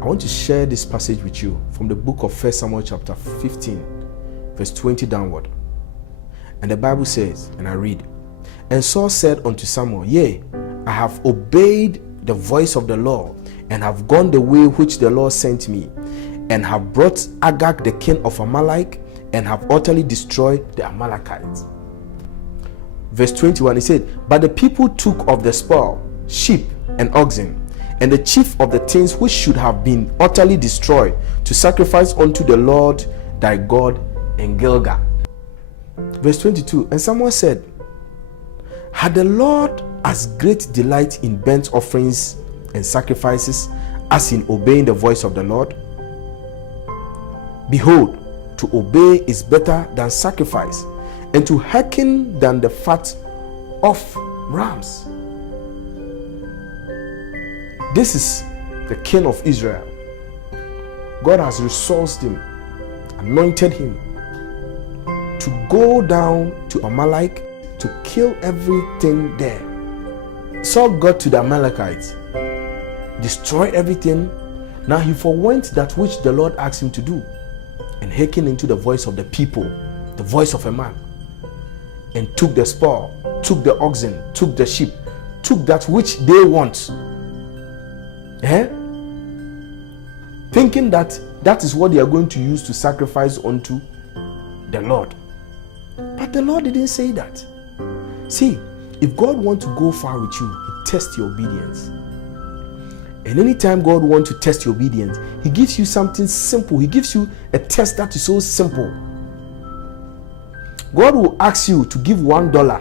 I want to share this passage with you from the book of 1 Samuel chapter 15, verse 20 downward. And the Bible says, and I read, "And Saul said unto Samuel, Yea, I have obeyed the voice of the Lord, and have gone the way which the Lord sent me, and have brought Agag the king of Amalek, and have utterly destroyed the Amalekites." Verse 21, he said, "But the people took of the spoil, sheep and oxen, and the chief of the things which should have been utterly destroyed, to sacrifice unto the Lord thy God in Gilgal." Verse 22, "And Samuel said, Had the Lord as great delight in burnt offerings and sacrifices as in obeying the voice of the Lord? Behold, to obey is better than sacrifice, and to hearken than the fat of rams." This is the king of Israel. God has resourced him, anointed him to go down to Amalek to kill everything there. Saul got to the Amalekites, destroyed everything. Now he forwent that which the Lord asked him to do, and hearkened into the voice of the people, the voice of a man, and took the spoil, took the oxen, took the sheep, took that which they want, thinking that that is what they are going to use to sacrifice unto the Lord. But the Lord didn't say that. See, if God wants to go far with you, He tests your obedience. And anytime God wants to test your obedience, He gives you something simple. He gives you a test that is so simple. God will ask you to give $1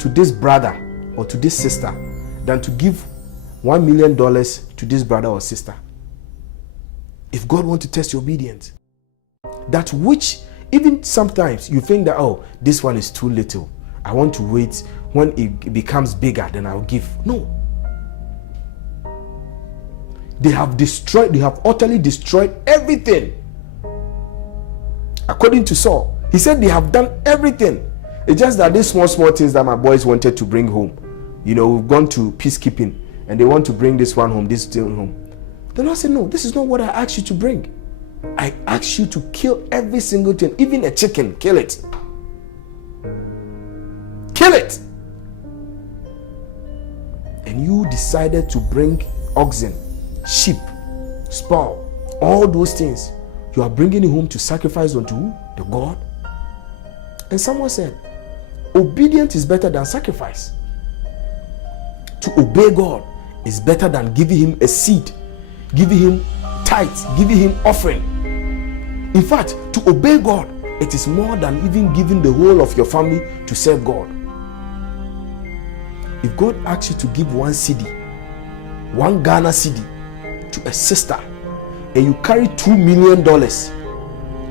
to this brother or to this sister than to give $1 million to this brother or sister. If God wants to test your obedience, that which even sometimes you think that, oh, this one is too little, I want to wait, when it becomes bigger then I'll give. No. They have utterly destroyed everything. According to Saul, he said they have done everything. It's just that these small things that my boys wanted to bring home. We've gone to peacekeeping and they want to bring this one home, this thing home. The Lord said, no, this is not what I asked you to bring. I asked you to kill every single thing, even a chicken, kill it. Kill it. And you decided to bring oxen, sheep, spoil, all those things. You are bringing it home to sacrifice unto who? The God. And someone said, obedience is better than sacrifice. To obey God is better than giving Him a seed, giving Him tithes, giving Him offering. In fact, to obey God, it is more than even giving the whole of your family to serve God. If God asks you to give one cedi, one Ghana cedi to a sister, and you carry $2 million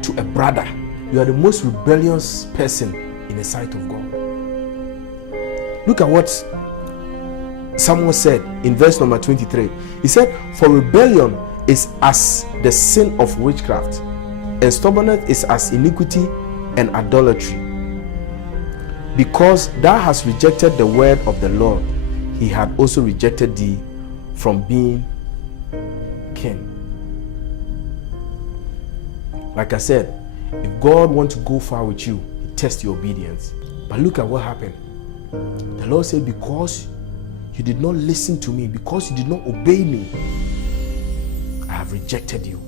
to a brother, you are the most rebellious person in the sight of God. Look at what Samuel said in verse number 23. He said, "For rebellion is as the sin of witchcraft, and stubbornness is as iniquity and idolatry. Because thou hast rejected the word of the Lord, He had also rejected thee from being king." Like I said, if God wants to go far with you, He tests your obedience. But look at what happened. The Lord said, because you did not listen to me, because you did not obey me, I have rejected you.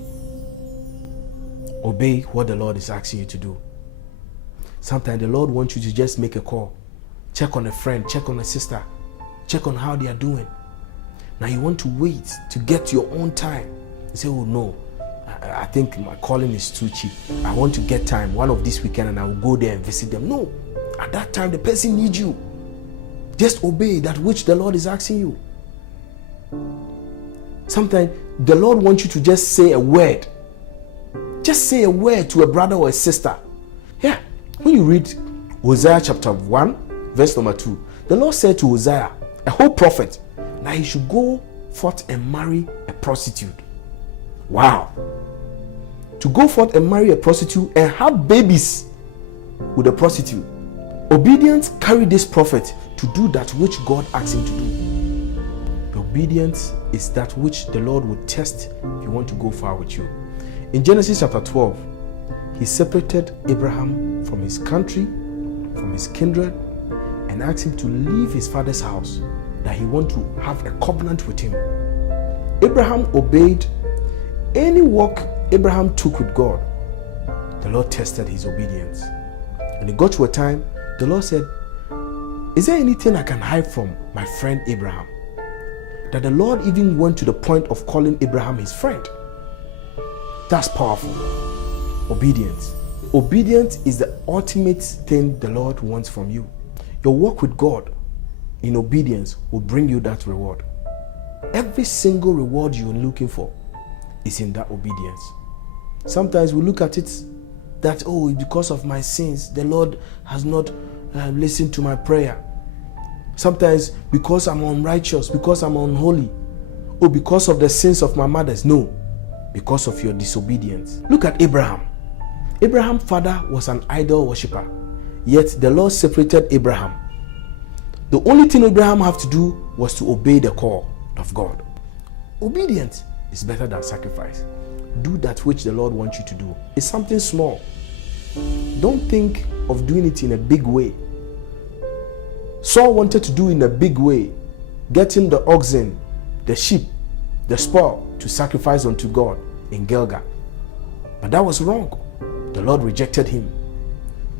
Obey what the Lord is asking you to do. Sometimes the Lord wants you to just make a call, check on a friend, check on a sister, check on how they are doing. Now you want to wait to get your own time. You say, oh no, I think my calling is too cheap. I want to get time one of this weekend and I will go there and visit them. No, at that time the person needs you. Just obey that which the Lord is asking you. Sometimes the Lord wants you to just say a word. Just say a word to a brother or a sister. Yeah, when you read Hosea chapter 1, verse number 2, the Lord said to Hosea, a whole prophet, that he should go forth and marry a prostitute. Wow. To go forth and marry a prostitute and have babies with a prostitute. Obedience carried this prophet to do that which God asked him to do. The obedience is that which the Lord will test if you want to go far with you. In Genesis chapter 12, he separated Abraham from his country, from his kindred, and asked him to leave his father's house, that he want to have a covenant with him. Abraham obeyed. Any walk Abraham took with God, the Lord tested his obedience. When it got to a time, the Lord said, is there anything I can hide from my friend Abraham? That the Lord even went to the point of calling Abraham his friend. That's powerful. Obedience. Obedience is the ultimate thing the Lord wants from you. Your walk with God in obedience will bring you that reward. Every single reward you're looking for is in that obedience. Sometimes we look at it that, oh, because of my sins, the Lord has not listened to my prayer. Sometimes because I'm unrighteous, because I'm unholy, or because of the sins of my mothers. No, because of your disobedience. Look at Abraham. Abraham's father was an idol worshiper, yet the Lord separated Abraham. The only thing Abraham had to do was to obey the call of God. Obedience is better than sacrifice. Do that which the Lord wants you to do. It's something small. Don't think of doing it in a big way. Saul wanted to do in a big way, getting the oxen, the sheep, the spoil to sacrifice unto God in Gilgal. But that was wrong. The Lord rejected him.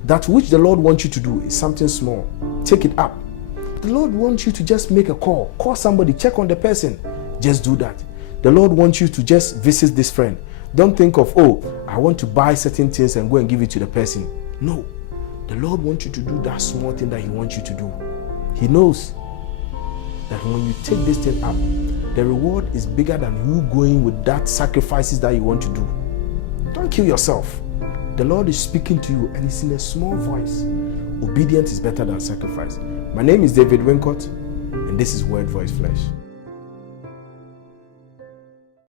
That which the Lord wants you to do is something small. Take it up. The Lord wants you to just make a call. Call somebody, check on the person. Just do that. The Lord wants you to just visit this friend. Don't think of, oh, I want to buy certain things and go and give it to the person. No. The Lord wants you to do that small thing that he wants you to do. He knows that when you take this thing up, the reward is bigger than you going with that sacrifices that you want to do. Don't kill yourself. The Lord is speaking to you and it's in a small voice. Obedience is better than sacrifice. My name is David Wincott and this is Word Voice Flesh.